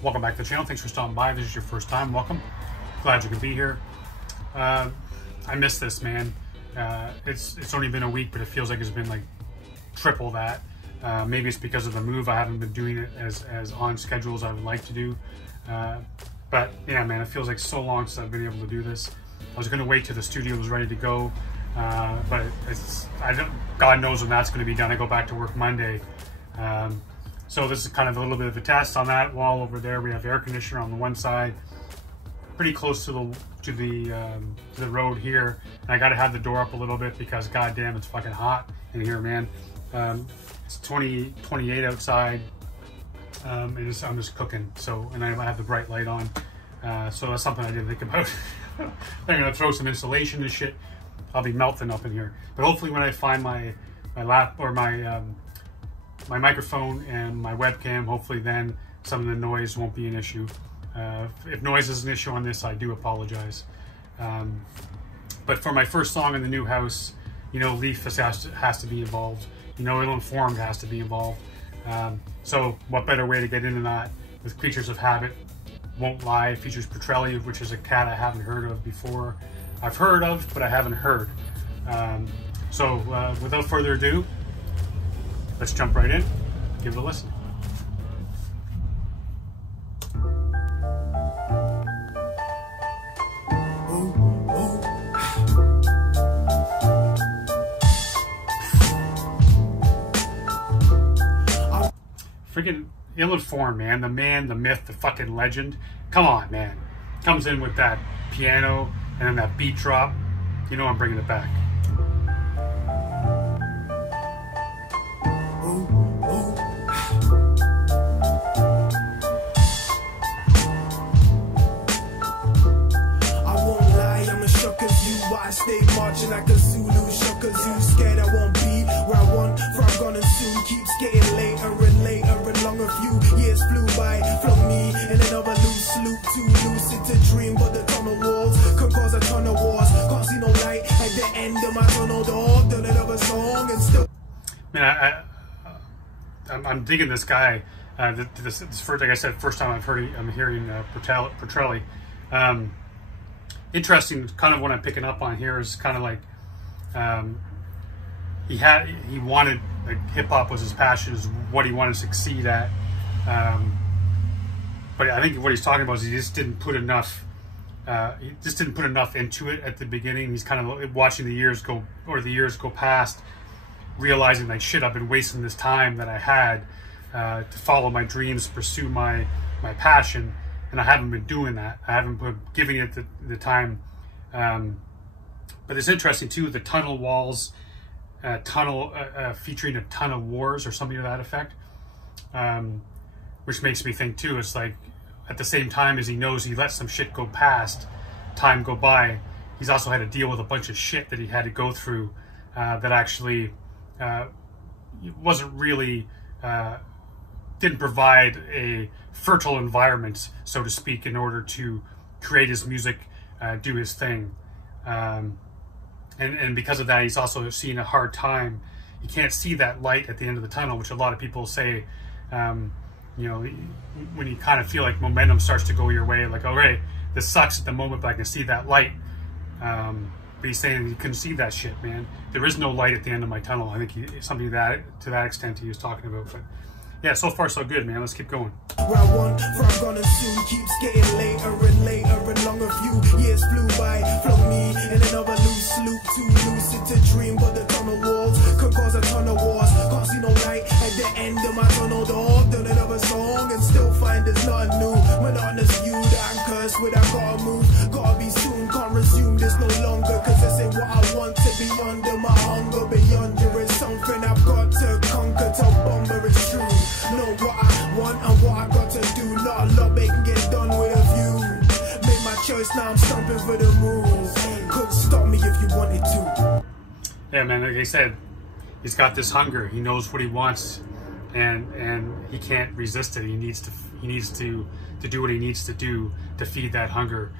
Welcome back to the channel. Thanks for stopping by. If this is your first time, welcome. Glad you could be here. I miss this, man. It's only been a week, but it feels like it's been like triple that. Maybe it's because of the move. I haven't been doing it as on schedule as I would like to do. But yeah, man, it feels like so long since I've been able to do this. I was going to wait till the studio was ready to go, but God knows when that's going to be done. I go back to work Monday. So this is kind of a little bit of a test. On that wall over there, we have air conditioner on the one side, pretty close to the road here. And I got to have the door up a little bit because goddamn, it's fucking hot in here, man. It's 28 outside. And I'm just cooking, and I have the bright light on, so that's something I didn't think about. I'm gonna throw some insulation and shit. I'll be melting up in here, but hopefully when I find my microphone and my webcam, hopefully then some of the noise won't be an issue. If noise is an issue on this, I do apologize. But for my first song in the new house, you know, Leaf has to be involved. You know, Illinformed has to be involved. So what better way to get into that with Creatures of Habit, Won't Lie, features Pertrelli, which is a cat I haven't heard of before. I've heard of, but I haven't heard. So without further ado, let's jump right in, give it a listen. Freaking Illinformed, man, the myth, the fucking legend. Come on, man. Comes in with that piano and then that beat drop. You know I'm bringing it back. I won't lie, I'm a shocker you. Why I stay marching like a Zulu shocker zoo. Scared I won't be where I want, for I'm gonna soon. Keeps getting later and later. Long a few years flew by, flung me in another loose loop, too lucid to dream, but the tunnel walls can cause a ton of wars. Can't see no light at the end of my tunnel door. Done another song and still. Man, I'm digging this guy. This first, like I said, first time I'm hearing Pertrelli. Interesting, kind of what I'm picking up on here is kind of like he wanted, like, hip hop was his passion, is what he wanted to succeed at. But I think what he's talking about is he just didn't put enough. He just didn't put enough into it at the beginning. He's kind of watching the years go past, realizing like, shit, I've been wasting this time that I had to follow my dreams, pursue my passion, and I haven't been doing that. I haven't been giving it the time. But it's interesting too, the tunnel walls. Featuring a ton of wars or something to that effect, which makes me think too, it's like at the same time as he knows he let some shit go past, time go by, he's also had to deal with a bunch of shit that he had to go through that actually wasn't really didn't provide a fertile environment, so to speak, in order to create his music, do his thing. And because of that, he's also seen a hard time. He can't see that light at the end of the tunnel, which a lot of people say, you know, when you kind of feel like momentum starts to go your way, like, all right, this sucks at the moment, but I can see that light. But he's saying he couldn't see that shit, man. There is no light at the end of my tunnel. I think something to that extent he was talking about. But yeah, so far so good, man. Let's keep going. Where I want, for I'm gonna soon. Keeps getting later and later and long a few years flew by, flung me in another loose loop, too lucid to dream, but the tunnel walls can cause a ton of wars. Can't see no light at the end of my tunnel door. Done another song and still find there's nothing new. Monotonous view that I'm cursed with, I gotta move, gotta be soon. Can't resume this no longer, cause this ain't what I want to be under. My hunger beyond you is something I've got to conquer. Tell Bomber it's true. Know what I want and what I got to do. Not a lot they can get done with a view. Made my choice, now I'm stomping for the moves. Couldn't stop me if you wanted to. Yeah, man, like I said, he's got this hunger. He knows what he wants, and he can't resist it. He needs to do what he needs to do to feed that hunger,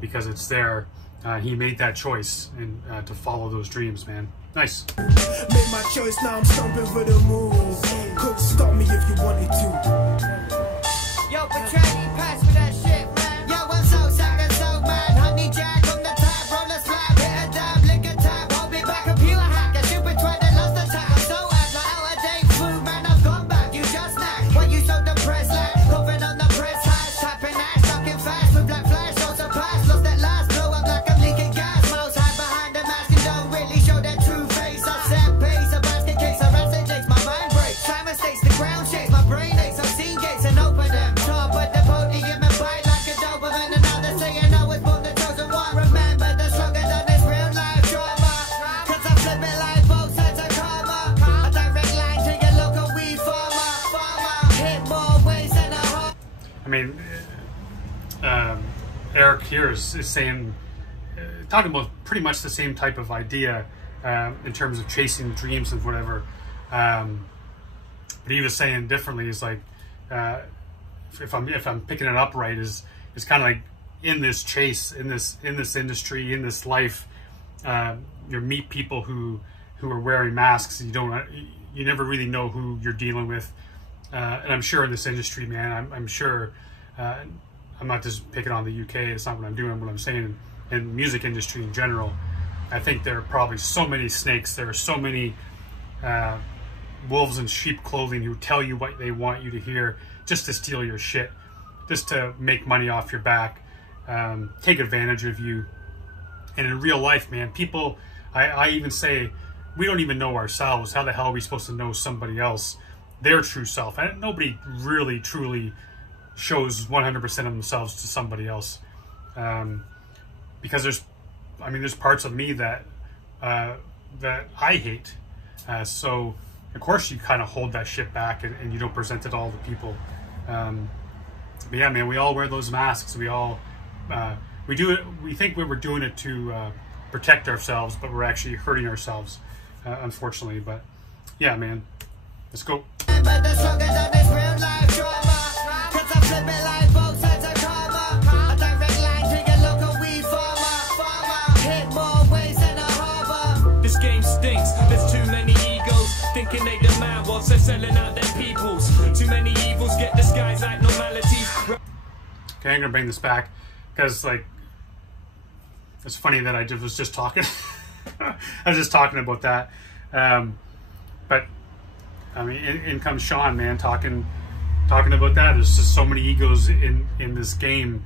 because it's there. He made that choice and to follow those dreams, man. Nice. Made my choice, now I'm stomping for the moves. Couldn't stop me if you wanted to. Yo, Pertrelli, pass me that shit, man. Yo, I'm so sad and so mad. Honey Jack on the top, roll a slab, hit a dab, lick a tap, hold me back, computer hacker, super trying lost the tap. I'm so ass, like out of date food, man, I've gone back. You just snack, when you so depressed, like coughing on the press hash, tapping ass, talking fast with black flash, shows a pass, lost that last, blow up like I'm leaking gas. Mouse hide behind the mask and don't really show their true face. I set pace, a basket case, a acid takes my mind breaks. Time mistakes, the ground shakes, my brain aches. I've seen gates and open them. Top at the podium and bite like a Doberman. Another saying I was born the chosen one. Remember the slogan on this real life drama. Cause I flip it like both sides of karma. A direct line to your local weed farmer. Hit more ways than a heart. I mean, Eric here is saying, talking about pretty much the same type of idea in terms of chasing dreams and whatever. But he was saying differently. Is like, if I'm picking it up right, is kind of like in this chase, in this industry, in this life, you meet people who are wearing masks. You never really know who you're dealing with. And I'm sure in this industry, man, I'm sure. I'm not just picking on the UK. It's not what I'm doing. What I'm saying in the music industry in general, I think there are probably so many snakes. There are so many wolves in sheep clothing who tell you what they want you to hear just to steal your shit, just to make money off your back, take advantage of you. And in real life, man, people, I even say, we don't even know ourselves. How the hell are we supposed to know somebody else, their true self? And nobody really, truly shows 100% of themselves to somebody else. Because there's parts of me that I hate. So of course you kind of hold that shit back and you don't present it all to people. But yeah, man, we all wear those masks. We all, we do it. We think we were doing it to protect ourselves, but we're actually hurting ourselves, unfortunately. But yeah, man, let's go. This game stinks. There's too many egos thinking they demand whilst they're selling out their peoples. Too many evils get disguised like normalities. Okay, I'm gonna bring this back because, like, it's funny that I was just talking. I was just talking about that, but I mean, in comes Sean, man, talking about that. There's just so many egos in this game.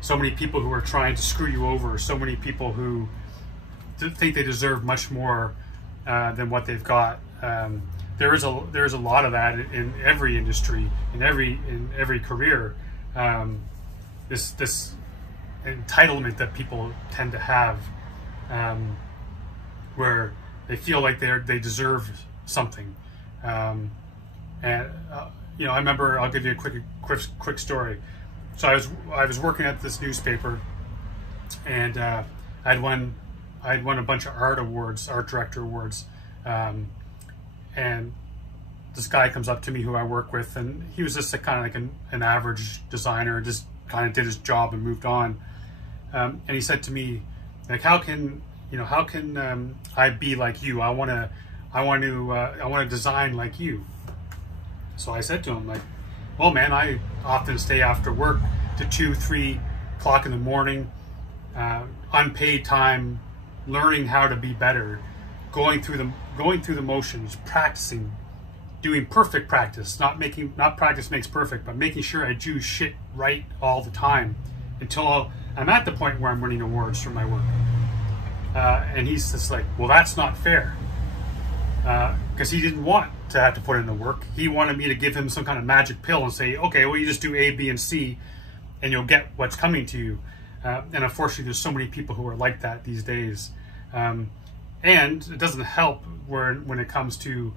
So many people who are trying to screw you over. So many people who think they deserve much more than what they've got. There is a lot of that in every industry, in every career. This entitlement that people tend to have, where they feel like they deserve something. And you know, I remember, I'll give you a quick story. So I was working at this newspaper, and I'd won a bunch of art director awards, and this guy comes up to me who I work with, and he was just kind of like an average designer, just kind of did his job and moved on. And he said to me, like, how can I be like you? I want to design like you. So I said to him, like, well, man, I often stay after work to 2-3 o'clock in the morning, unpaid time, learning how to be better, going through the motions, practicing, doing perfect practice, not practice makes perfect, but making sure I do shit right all the time until I'm at the point where I'm winning awards for my work. And he's just like, well, that's not fair. Because he didn't want to have to put in the work. He wanted me to give him some kind of magic pill and say, okay, well, you just do A, B, and C, and you'll get what's coming to you. And unfortunately, there's so many people who are like that these days. And it doesn't help when it comes to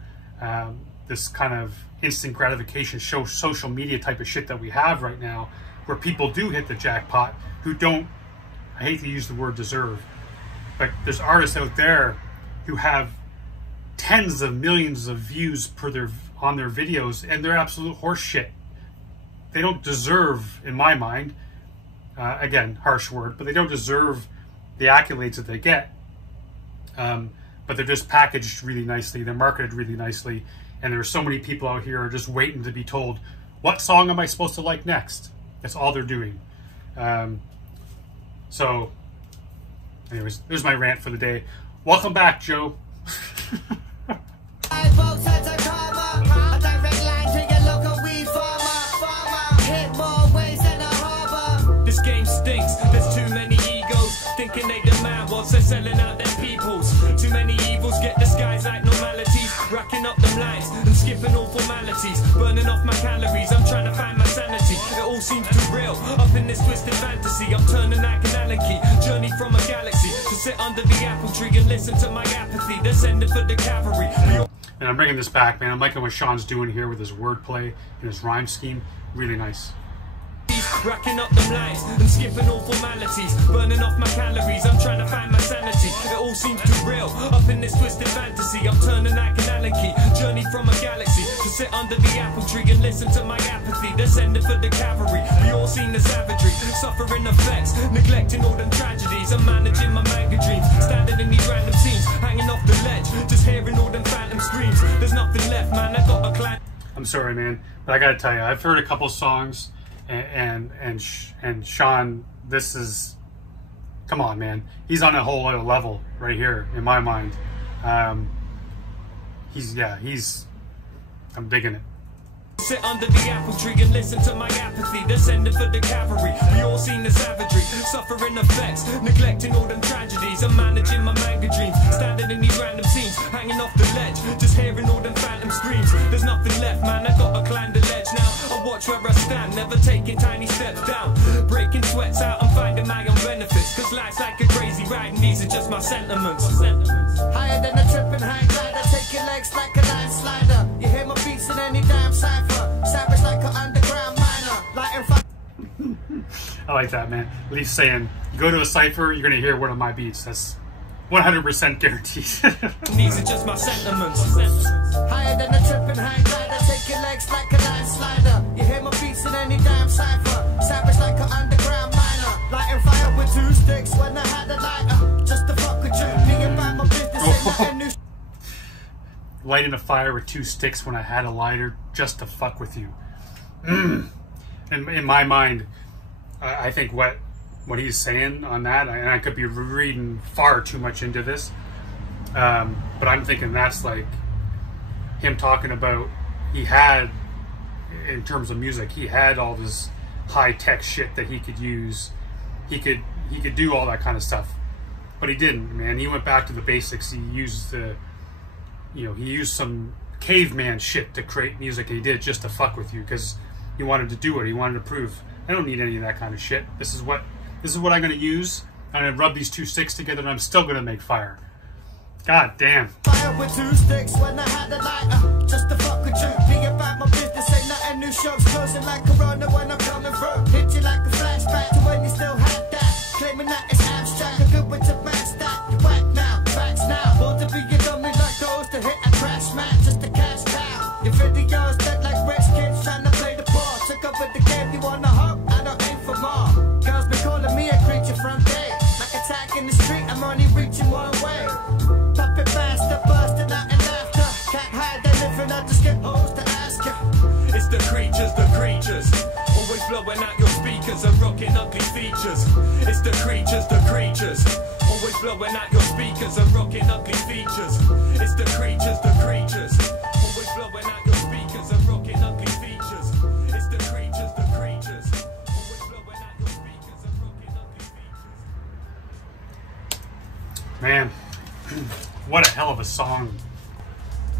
this kind of instant gratification, social media type of shit that we have right now, where people do hit the jackpot who don't, I hate to use the word deserve, but there's artists out there who have tens of millions of views on their videos, and they're absolute horse shit. They don't deserve, in my mind, again, harsh word, but they don't deserve the accolades that they get. But they're just packaged really nicely, they're marketed really nicely, and there are so many people out here who are just waiting to be told, what song am I supposed to like next? That's all they're doing. So, anyways, there's my rant for the day. Welcome back, Joe. This game stinks. There's too many egos thinking they demand whilst they're selling out their peoples. Too many evils get disguised like normalities, racking up them lines and skipping all formalities, burning off my calories. I'm trying to find my sanity. It all seems too real up in this twisted fantasy. I'm turning like an Allen key, journey from a galaxy to sit under the apple tree and listen to my apathy. They're sending for the cavalry. And I'm bringing this back, man. I'm liking what Sean's doing here with his wordplay and his rhyme scheme. Really nice. Racking up them lines and skipping all formalities, burning off my calories. I'm trying to find my sanity. It all seems too real up in this twisted fantasy. I'm turning like an Allen key, journey from a galaxy to sit under the apple tree and listen to my apathy. They're sending for the cavalry. We all seen the savagery, suffering effects, neglecting all them tragedies. I'm managing my manga dreams, standing in these random scenes, hanging off the ledge, just hearing all them phantom screams. There's nothing left, man. I got a clan. I'm sorry, man, but I gotta tell you, I've heard a couple songs. And Sean, this is, come on, man. He's on a whole other level right here in my mind. I'm digging it. Sit under the apple tree and listen to my apathy. They're sending for the cavalry. We all seen the savagery, suffering effects, neglecting all them tragedies. I'm managing my manga dreams, standing in these random scenes, hanging off the ledge, just hearing all them phantom screams. There's nothing left, man. I gotta climb the ledge now. I watch where I stand, never taking tiny steps down, breaking sweats out and finding my own benefits. Cause life's like a crazy ride and these are just my sentiments. Higher than a tripping hang glider, take your legs like a line slider. You hear my beats in any damn cipher. Savage like an underground miner, lighting fire. I like that, man. Leaf saying, you go to a cipher, you're gonna hear one of my beats. That's 100% guaranteed. These are just my sentiments. Higher than a tripping hang glider, take your legs like a line slider. You hear my beats in any damn cipher. Savage like an underground miner, lighting fire with 2 sticks when I had a lighter. Just to fuck with you, me about my business ain't nothing new. Lighting a fire with 2 sticks when I had a lighter, just to fuck with you. And in my mind, I think what he's saying on that, and I could be reading far too much into this, but I'm thinking that's like him talking about, he had, in terms of music, he had all this high-tech shit that he could use. He could do all that kind of stuff, but he didn't, man. He went back to the basics. He used he used some caveman shit to create music, and he did it just to fuck with you because he wanted to do it. He wanted to prove, I don't need any of that kind of shit. This is what I'm gonna use. I'm gonna rub these 2 sticks together, and I'm still gonna make fire. God damn. Fire with 2 sticks when I had a lighter, just to fuck with you. Be about my business, ain't nothing new. Shows closing like Corona when I'm coming through. Hit you like a flashback to when you still had that. Claiming that it's abstract, a good way to match that. You whack now, facts now. Want to be a dummy like those to hit a crash mat just to cash out. Your videos dead like rich kids trying to play the ball. Took over the game, you wanna hop? I don't aim for more. Girls be calling me a creature from day. Like attack in the street, I'm only reaching one way. Pop it faster, busting out in laughter. Can't hide the living, I just get hoes to ask ya. It's the creatures, always blowing out your speakers and rocking ugly features. It's the creatures, always blowing out your speakers and rocking ugly features. It's the creatures, always blowing out your speakers and rocking ugly features. It's the creatures, always blowing out your speakers and rocking ugly features. Man, what a hell of a song.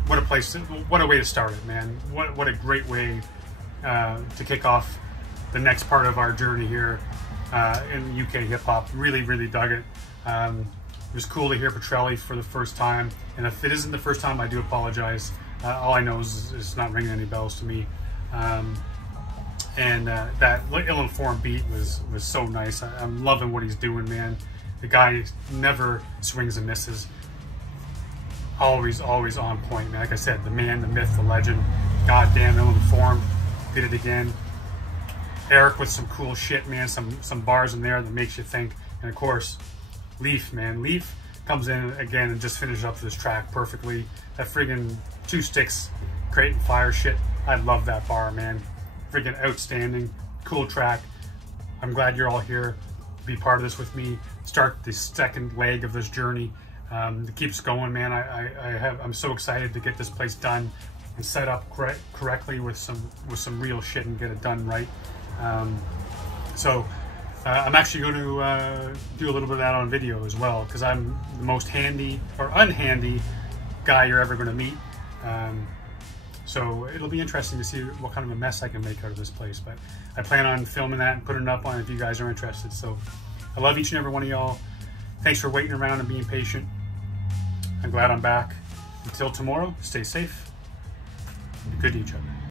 What a place, what a way to start it, man. What a great way to kick off the next part of our journey here in UK hip-hop. Really, really dug it. It was cool to hear Pertrelli for the first time, and if it isn't the first time, I do apologize. All I know is it's not ringing any bells to me. And that Illinformed beat was so nice. I'm loving what he's doing, man. The guy never swings and misses. Always on point, man. Like I said, the man, the myth, the legend. Goddamn Illinformed did it again. Eric with some cool shit, man. Some bars in there that makes you think. And of course, Leaf, man. Leaf comes in again and just finishes up this track perfectly. That friggin' 2 sticks creating fire shit. I love that bar, man. freaking outstanding. Cool track. I'm glad you're all here to be part of this with me. Start the second leg of this journey. It keeps going, man. I'm so excited to get this place done and set up correctly with some real shit and get it done right. So I'm actually going to do a little bit of that on video as well, because I'm the most handy or unhandy guy you're ever going to meet. So it'll be interesting to see what kind of a mess I can make out of this place. But I plan on filming that and putting it up on if you guys are interested. So I love each and every one of y'all. Thanks for waiting around and being patient. I'm glad I'm back. Until tomorrow, stay safe. Be good to each other.